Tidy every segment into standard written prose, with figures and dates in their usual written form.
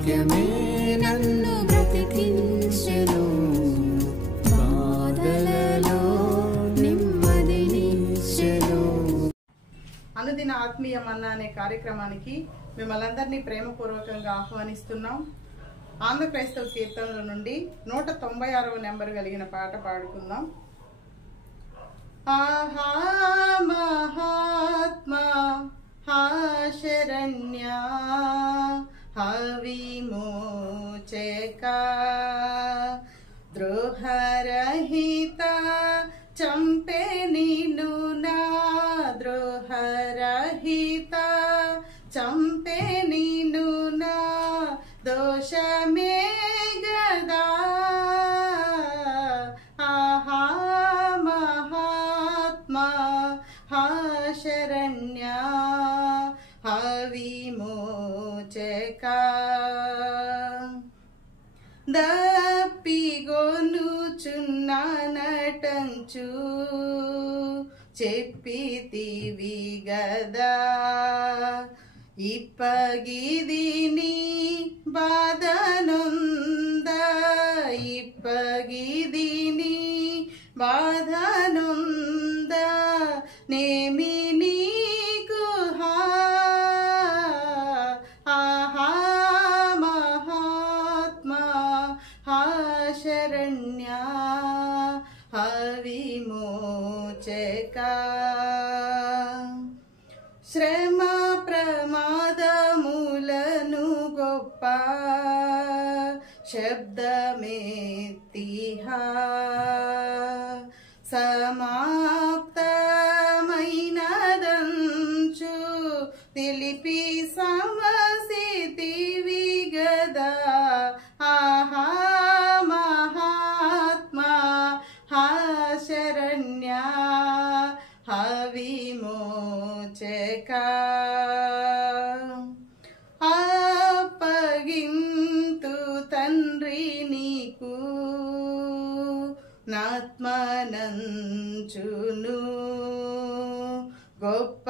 వాక్యమే నన్ను బ్రతికించెను, బాధలలో నెమ్మదినిచ్చెను. అనుదిన ఆత్మీయ మన్నా అనే కార్యక్రమానికి మిమ్మల్ని అందరినీ ప్రేమపూర్వకంగా ఆహ్వానిస్తున్నాం. ఆంధ్ర క్రైస్తవ కీర్తనల నుండి 196వ నెంబర్ కలిగిన పాట పాడుకుందాం. ఆహా మహాత్మా హా శరణ్య విమోచక ద్రోహరహిత చంపే నిన్ను నా ద్రోహరహిత చంపే నిన్ను నా దోషమే గదా. ఆహా మహాత్మా హా శరణ్య విమోచక దప్పిగొనుచున్నానటంచు చెప్పితివి గదా, ఇప్పగిదిని బాధనొంద ఇప్పగిదిని బాధనొంద నేమి నీకు ఆహా మహాత్మా హా శరణ్య విమోచక శ్రమ ప్రమాదములను గొప్ప శబ్దమెత్తిహా సమాప్తమైనదంచు తెలిపి సమసితివి గదా. ఆహా మహాత్మా హా శరణ్య విమోచక అప్పగింతు తండ్రి నీకు నాత్మనంచును గొప్ప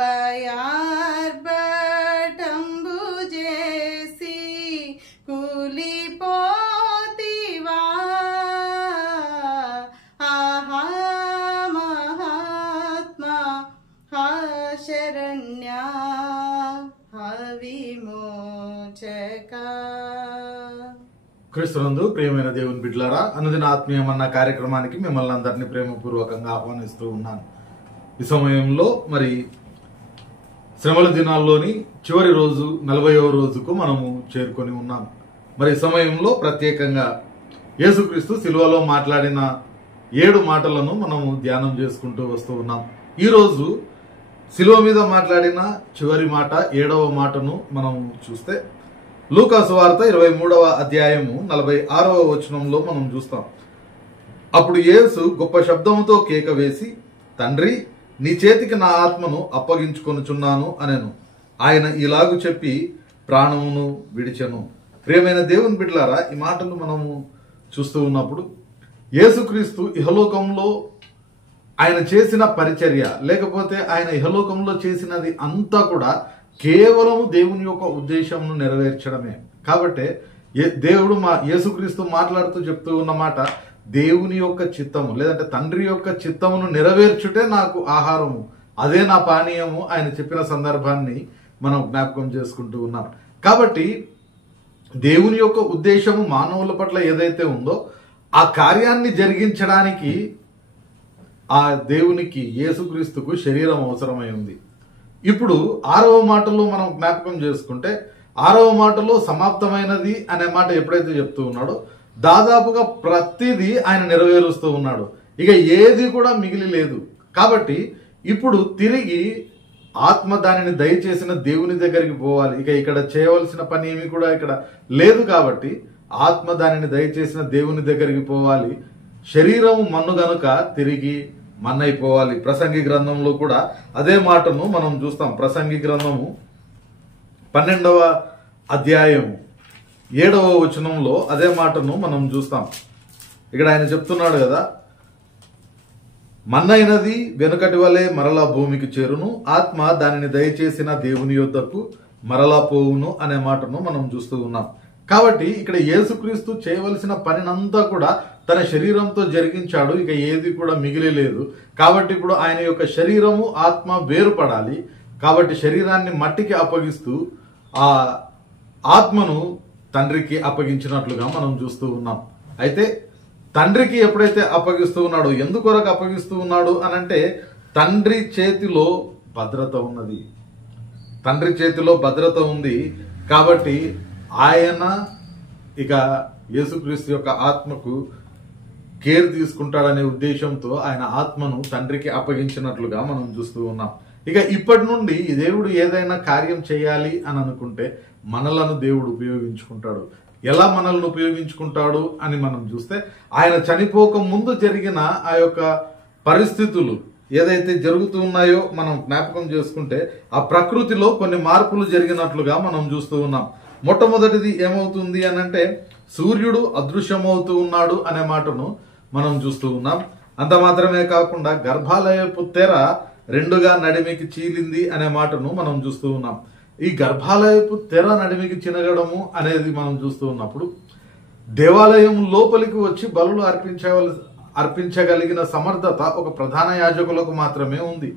ఆర్భటంబు చేసి కూలిపోతివా. ఆహా మహాత్మా హా శరణ్య విమోచక. క్రీస్తునందు ప్రియమైన దేవుని బిడ్డలారా, అనుదిన ఆత్మీయమన్న కార్యక్రమానికి మిమ్మల్ని అందరినీ ప్రేమపూర్వకంగా ఆహ్వానిస్తూ ఉన్నాను. ఈ సమయంలో మరి శ్రమల దినాల్లోని చివరి రోజు 40వ రోజుకు మనము చేరుకొని ఉన్నాం. మరి ఈ సమయంలో ప్రత్యేకంగా యేసుక్రీస్తు శిలువలో మాట్లాడిన 7 మాటలను మనము ధ్యానం చేసుకుంటూ వస్తూ ఉన్నాం. ఈరోజు శిలువ మీద మాట్లాడిన చివరి మాట 7వ మాటను మనం చూస్తే లూకా సువార్త 23వ అధ్యాయము 46వ వచనంలో మనం చూస్తాం. అప్పుడు యేసు గొప్ప శబ్దముతో కేక వేసి, తండ్రి, నీ చేతికి నా ఆత్మను అప్పగించుకొనుచున్నాను అనెను. ఆయన ఇలాగు చెప్పి ప్రాణమును విడిచెను. ప్రియమైన దేవుని బిడ్డలారా, ఈ మాటలు మనము చూస్తూ ఉన్నప్పుడు యేసుక్రీస్తు ఇహలోకంలో ఆయన చేసిన పరిచర్య, లేకపోతే ఆయన ఇహలోకంలో చేసినది అంతా కూడా కేవలం దేవుని యొక్క ఉద్దేశంను నెరవేర్చడమే. కాబట్టి దేవుడు యేసుక్రీస్తు మాట్లాడుతూ చెప్తూ ఉన్నమాట, దేవుని యొక్క చిత్తము లేదంటే తండ్రి యొక్క చిత్తమును నెరవేర్చుటే నాకు ఆహారము, అదే నా పానీయము ఆయన చెప్పిన సందర్భాన్ని మనం జ్ఞాపకం చేసుకుంటూ ఉన్నాం. కాబట్టి దేవుని యొక్క ఉద్దేశము మానవుల పట్ల ఏదైతే ఉందో ఆ కార్యాన్ని జరిగించడానికి ఆ దేవునికి యేసుక్రీస్తుకు శరీరం అవసరమై ఉంది. ఇప్పుడు 6వ మాటలో మనం జ్ఞాపకం చేసుకుంటే 6వ మాటలో సమాప్తమైనది అనే మాట ఎప్పుడైతే చెప్తూ ఉన్నాడో దాదాపుగా ప్రతిదీ ఆయన నెరవేరుస్తూ ఉన్నాడు. ఇక ఏది కూడా మిగిలి లేదు. కాబట్టి ఇప్పుడు తిరిగి ఆత్మ దానిని దయచేసిన దేవుని దగ్గరికి పోవాలి. ఇక ఇక్కడ చేయవలసిన పని ఏమి కూడా ఇక్కడ లేదు. కాబట్టి ఆత్మ దానిని దయచేసిన దేవుని దగ్గరికి పోవాలి. శరీరం మన్ను గనుక తిరిగి మన్నైపోవాలి. ప్రసంగి గ్రంథంలో కూడా అదే మాటను మనం చూస్తాం. ప్రసంగి గ్రంథము 12వ అధ్యాయము 7వ వచనంలో అదే మాటను మనం చూస్తాం. ఇక్కడ ఆయన చెప్తున్నాడు కదా, మన్నైనది వెనుకటి వలె మరలా భూమికి చేరును, ఆత్మ దానిని దయచేసిన దేవుని యొద్దకు మరలా పోవును అనే మాటను మనం చూస్తూ ఉన్నాం. కాబట్టి ఇక్కడ యేసుక్రీస్తు చేయవలసిన పనినంతా కూడా తన శరీరంతో జరిగించాడు. ఇక ఏది కూడా మిగిలేదు. కాబట్టి ఇప్పుడు ఆయన యొక్క శరీరము ఆత్మ వేరుపడాలి. కాబట్టి శరీరాన్ని మట్టికి అప్పగిస్తూ ఆ ఆత్మను తండ్రికి అప్పగించినట్లుగా మనం చూస్తూ ఉన్నాం. అయితే తండ్రికి ఎప్పుడైతే అప్పగిస్తూ ఉన్నాడో, ఎందుకొరకు అప్పగిస్తూ ఉన్నాడు అనంటే తండ్రి చేతిలో భద్రత ఉన్నది. తండ్రి చేతిలో భద్రత ఉంది. కాబట్టి ఆయన ఇక యేసుక్రీస్తు యొక్క ఆత్మకు కేర్ తీసుకుంటాడనే ఉద్దేశంతో ఆయన ఆత్మను తండ్రికి అప్పగించినట్లుగా మనం చూస్తూ ఉన్నాం. ఇక ఇప్పటి నుండి దేవుడు ఏదైనా కార్యం చేయాలి అని అనుకుంటే మనలను దేవుడు ఉపయోగించుకుంటాడు. ఎలా మనల్ని ఉపయోగించుకుంటాడు అని మనం చూస్తే, ఆయన చనిపోక ముందు జరిగిన ఆ యొక్క పరిస్థితులు ఏదైతే జరుగుతూ ఉన్నాయో మనం జ్ఞాపకం చేసుకుంటే ఆ ప్రకృతిలో కొన్ని మార్పులు జరిగినట్లుగా మనం చూస్తూ ఉన్నాం. మొట్టమొదటిది ఏమవుతుంది అనంటే సూర్యుడు అదృశ్యమవుతూ ఉన్నాడు అనే మాటను మనం చూస్తూ ఉన్నాం. అంత మాత్రమే కాకుండా గర్భాలయపు తెర రెండుగా నడిమికి చీలింది అనే మాటను మనం చూస్తూ ఉన్నాం. ఈ గర్భాలయపు తెర నడిమికి చినగడము అనేది మనం చూస్తూ ఉన్నప్పుడు దేవాలయం లోపలికి వచ్చి బలులు అర్పించగలిగిన సమర్థత ఒక ప్రధాన యాజకులకు మాత్రమే ఉంది.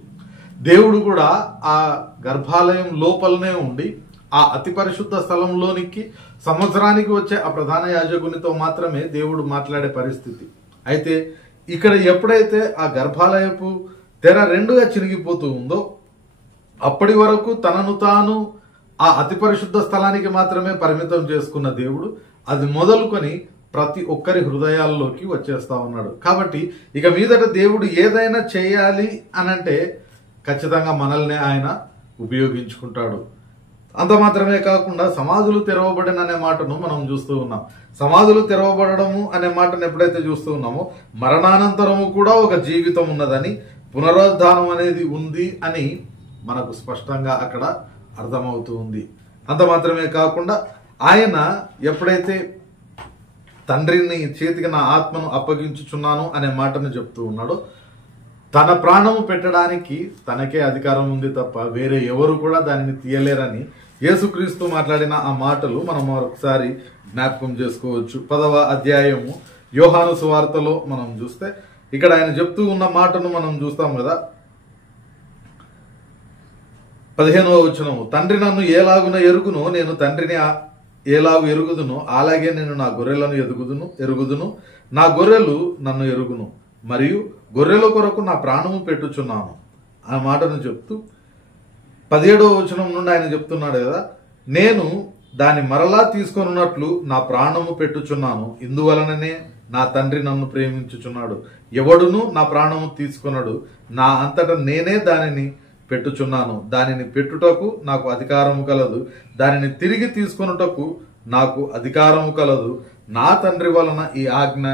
దేవుడు కూడా ఆ గర్భాలయం లోపలనే ఉండి ఆ అతి పరిశుద్ధ స్థలంలోనికి సంవత్సరానికి వచ్చే ఆ ప్రధాన యాజకునితో మాత్రమే దేవుడు మాట్లాడే పరిస్థితి. అయితే ఇక్కడ ఎప్పుడైతే ఆ గర్భాలయపు తెర రెండుగా చినిగిపోతూ ఉందో అప్పటి వరకు తనను తాను ఆ అతి పరిశుద్ధ స్థలానికి మాత్రమే పరిమితం చేసుకున్న దేవుడు అది మొదలుకొని ప్రతి ఒక్కరి హృదయాల్లోకి వచ్చేస్తా ఉన్నాడు. కాబట్టి ఇక మీదట దేవుడు ఏదైనా చేయాలి అనంటే ఖచ్చితంగా మనల్ని ఆయన ఉపయోగించుకుంటాడు. అంత మాత్రమే కాకుండా సమాధులు తెరవబడిన అనే మాటను మనం చూస్తూ ఉన్నాం. సమాధులు తెరవబడము అనే మాటను ఎప్పుడైతే చూస్తూ ఉన్నామో మరణానంతరము కూడా ఒక జీవితం ఉన్నదని, పునరుద్ధానం అనేది ఉంది అని మనకు స్పష్టంగా అక్కడ అర్థమవుతూ ఉంది. అంత మాత్రమే కాకుండా ఆయన ఎప్పుడైతే తండ్రిని చేతికి నా ఆత్మను అప్పగించుచున్నాను అనే మాటను చెప్తూ ఉన్నాడో తన ప్రాణము పెట్టడానికి తనకే అధికారం ఉంది తప్ప వేరే ఎవరు కూడా దానిని తీయలేరని యేసుక్రీస్తు మాట్లాడిన ఆ మాటలు మనం మరొకసారి జ్ఞాపకం చేసుకోవచ్చు. 10వ అధ్యాయము యోహాను సువార్తలో మనం చూస్తే ఇక్కడ ఆయన చెప్తూ ఉన్న మాటను మనం చూస్తాం కదా. 15వ వచనము, తండ్రి నన్ను ఏలాగున ఎరుగునో నేను తండ్రిని ఏలాగు ఎరుగుదును, అలాగే నేను నా గొర్రెలను ఎరుగుదును, నా గొర్రెలు నన్ను ఎరుగును, మరియు గొర్రెల కొరకు నా ప్రాణము పెట్టుచున్నాను ఆ మాటను చెప్తూ 17వ వచనం నుండి ఆయన చెప్తున్నాడు కదా, నేను దాన్ని మరలా తీసుకొనున్నట్లు నా ప్రాణము పెట్టుచున్నాను, ఇందువలననే నా తండ్రి నన్ను ప్రేమించుచున్నాడు, ఎవడును నా ప్రాణము తీసుకొనడు, నా అంతట నేనే దానిని పెట్టుచున్నాను, దానిని పెట్టుటకు నాకు అధికారము కలదు, దానిని తిరిగి తీసుకొనుటకు నాకు అధికారము కలదు, నా తండ్రి వలన ఈ ఆజ్ఞ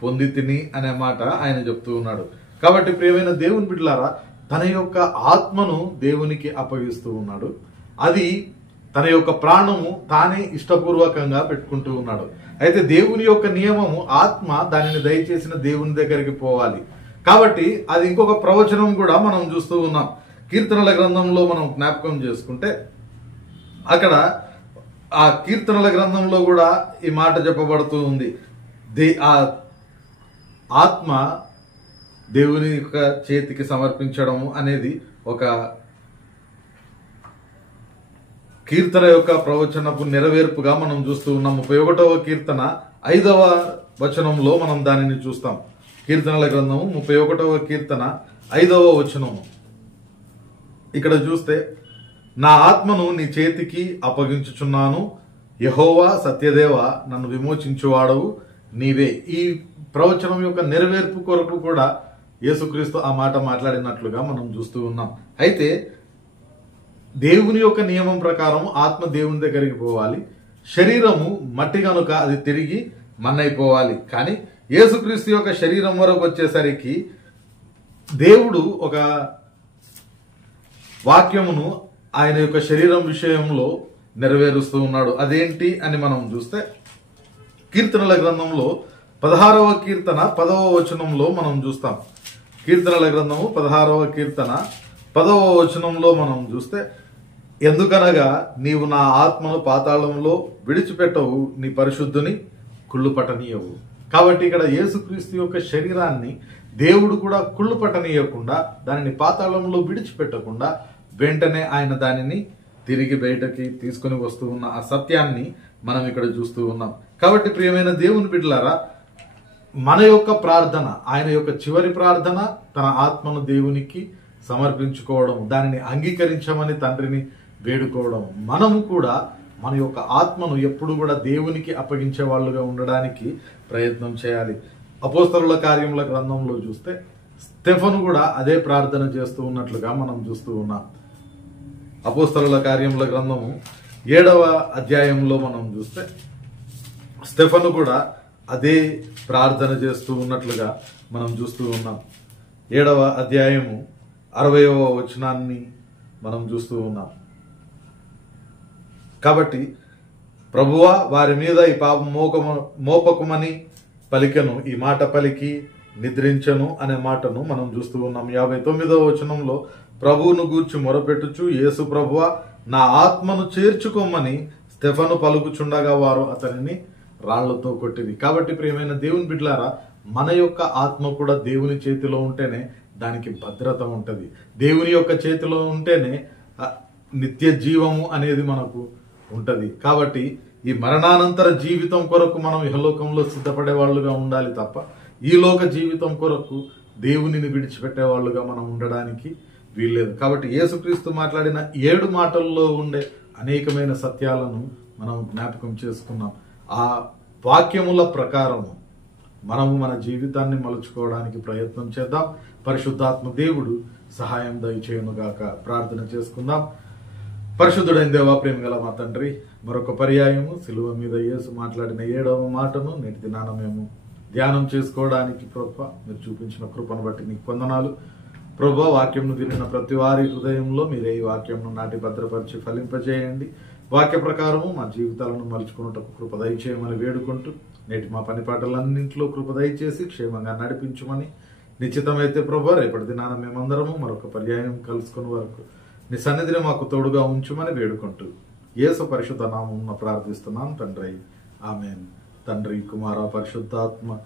పొంది తిని అనే మాట ఆయన చెప్తూ ఉన్నాడు. కాబట్టి ప్రియమైన దేవుని బిడ్డలారా, తన యొక్క ఆత్మను దేవునికి అప్పగిస్తూ ఉన్నాడు. అది తన యొక్క ప్రాణము తానే ఇష్టపూర్వకంగా పెట్టుకుంటూ ఉన్నాడు. అయితే దేవుని యొక్క నియమము ఆత్మ దానిని దయచేసిన దేవుని దగ్గరికి పోవాలి. కాబట్టి అది ఇంకొక ప్రవచనం కూడా మనం చూస్తూ ఉన్నాం. కీర్తనల గ్రంథంలో మనం జ్ఞాపకం చేసుకుంటే అక్కడ ఆ కీర్తనల గ్రంథంలో కూడా ఈ మాట చెప్పబడుతూ ఉంది. ఆ ఆత్మ దేవుని యొక్క చేతికి సమర్పించడము అనేది ఒక కీర్తన యొక్క ప్రవచనపు నెరవేర్పుగా మనం చూస్తూ ఉన్నాం. 31వ కీర్తన 5వ వచనంలో మనం దానిని చూస్తాం. కీర్తనల గ్రంథము 31వ కీర్తన 5వ వచనము ఇక్కడ చూస్తే, నా ఆత్మను నీ చేతికి అప్పగించుచున్నాను, యెహోవా సత్యదేవ నన్ను విమోచించువాడవు నీవే. ఈ ప్రవచనం యొక్క నెరవేర్పు కొరకు కూడా యేసుక్రీస్తు ఆ మాట మాట్లాడినట్లుగా మనం చూస్తూ ఉన్నాం. అయితే దేవుని యొక్క నియమం ప్రకారం ఆత్మ దేవుని దగ్గరికి పోవాలి, శరీరము మట్టి కనుక అది తిరిగి మన్నైపోవాలి. కానీ యేసుక్రీస్తు యొక్క శరీరం వరకు వచ్చేసరికి దేవుడు ఒక వాక్యమును ఆయన యొక్క శరీరం విషయంలో నెరవేరుస్తూ ఉన్నాడు. అదేంటి అని మనం చూస్తే కీర్తనల గ్రంథంలో 16వ కీర్తన 10వ వచనంలో మనం చూస్తాం. కీర్తనల గ్రంథము 16వ కీర్తన 10వ వచనంలో మనం చూస్తే, ఎందుకనగా నీవు నా ఆత్మను పాతాళంలో విడిచిపెట్టవు, నీ పరిశుద్ధుని కుళ్ళు పట్టనీయవు. కాబట్టి ఇక్కడ యేసుక్రీస్తు యొక్క శరీరాన్ని దేవుడు కూడా కుళ్ళు పట్టనీయకుండా, దానిని పాతాళంలో విడిచిపెట్టకుండా వెంటనే ఆయన దానిని తిరిగి బయటకి తీసుకుని వస్తూ ఉన్న ఆ సత్యాన్ని మనం ఇక్కడ చూస్తూ ఉన్నాం. కాబట్టి ప్రియమైన దేవుని బిడ్డలారా, మన యొక్క ప్రార్థన, ఆయన యొక్క చివరి ప్రార్థన తన ఆత్మను దేవునికి సమర్పించుకోవడం, దానిని అంగీకరించమని తండ్రిని వేడుకోవడం. మనము కూడా మన యొక్క ఆత్మను ఎప్పుడు కూడా దేవునికి అప్పగించే వాళ్ళుగా ఉండడానికి ప్రయత్నం చేయాలి. అపోస్తలుల కార్యముల గ్రంథంలో చూస్తే స్టెఫను కూడా అదే ప్రార్థన చేస్తూ ఉన్నట్లుగా మనం చూస్తూ ఉన్నాం. అపోస్తలుల కార్యముల గ్రంథము 7వ అధ్యాయంలో మనం చూస్తే స్టెఫను కూడా అదే ప్రార్థన చేస్తూ ఉన్నట్లుగా మనం చూస్తూ ఉన్నాం. 7వ అధ్యాయము 60వ వచనాన్ని మనం చూస్తూ ఉన్నాం. కాబట్టి ప్రభువా వారి మీద ఈ పాపం మోపకుమని పలికెను, ఈ మాట పలికి నిద్రించను అనే మాటను మనం చూస్తూ ఉన్నాం. 59వ వచనంలో ప్రభువును గూర్చి మొరపెట్టుచు, యేసు ప్రభువా నా ఆత్మను చేర్చుకోమని స్టెఫను పలుకుచుండగా వారు అతనిని రాళ్లతో కొట్టింది. కాబట్టి ప్రియమైన దేవుని బిడ్డలారా, మన యొక్క ఆత్మ కూడా దేవుని చేతిలో ఉంటేనే దానికి భద్రత ఉంటది. దేవుని యొక్క చేతిలో ఉంటేనే నిత్య జీవము అనేది మనకు ఉంటది. కాబట్టి ఈ మరణానంతర జీవితం కొరకు మనం ఇహలోకంలో సిద్ధపడే వాళ్ళుగా ఉండాలి తప్ప ఈ లోక జీవితం కొరకు దేవునిని విడిచిపెట్టే వాళ్ళుగా మనం ఉండడానికి వీల్లేదు. కాబట్టి యేసుక్రీస్తు మాట్లాడిన 7 మాటల్లో ఉండే అనేకమైన సత్యాలను మనం జ్ఞాపకం చేసుకున్నాం. ఆ వాక్యముల ప్రకారము మనము మన జీవితాన్ని మలుచుకోవడానికి ప్రయత్నం చేద్దాం. పరిశుద్ధాత్మ దేవుడు సహాయం దయచేయునుగాక. ప్రార్థన చేసుకుందాం. పరిశుద్ధుడైన దేవా, ప్రేమ గల మా తండ్రి, మరొక పర్యాయము సిలువ మీద యేసు మాట్లాడిన 7వ మాటను నేటి దినాన మేము ధ్యానం చేసుకోవడానికి ప్రభా మీరు చూపించిన కృపను బట్టి నీకు వందనాలు. ప్రభా, వాక్యంను వినిన ప్రతి వారి హృదయంలో మీరే ఈ వాక్యంను నాటి భద్రపరిచి ఫలింపజేయండి. వాక్య ప్రకారము మా జీవితాలను మలుచుకున్నటకు కృప దయచేయమని వేడుకుంటూ, నేటి మా పని పాటలన్నింటిలో కృప దయచేసి క్షేమంగా నడిపించమని, నిశ్చితమైతే ప్రభా రేపటి దినాన మేమందరము మరొక పర్యాయం కలుసుకునే వరకు నీ సన్నిధిని మాకు తోడుగా ఉంచుమని వేడుకుంటూ యేసు పరిశుద్ధ నామమున ప్రార్థిస్తున్నాం తండ్రి, ఆమేన్. తండ్రి, కుమార, పరిశుద్ధాత్మ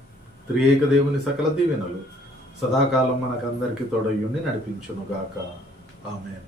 త్రియేక దేవుని సకల దీవెనలు సదాకాలం మనకందరికీ తోడయ్యుండి నడిపించునుగాక. ఆమేన్.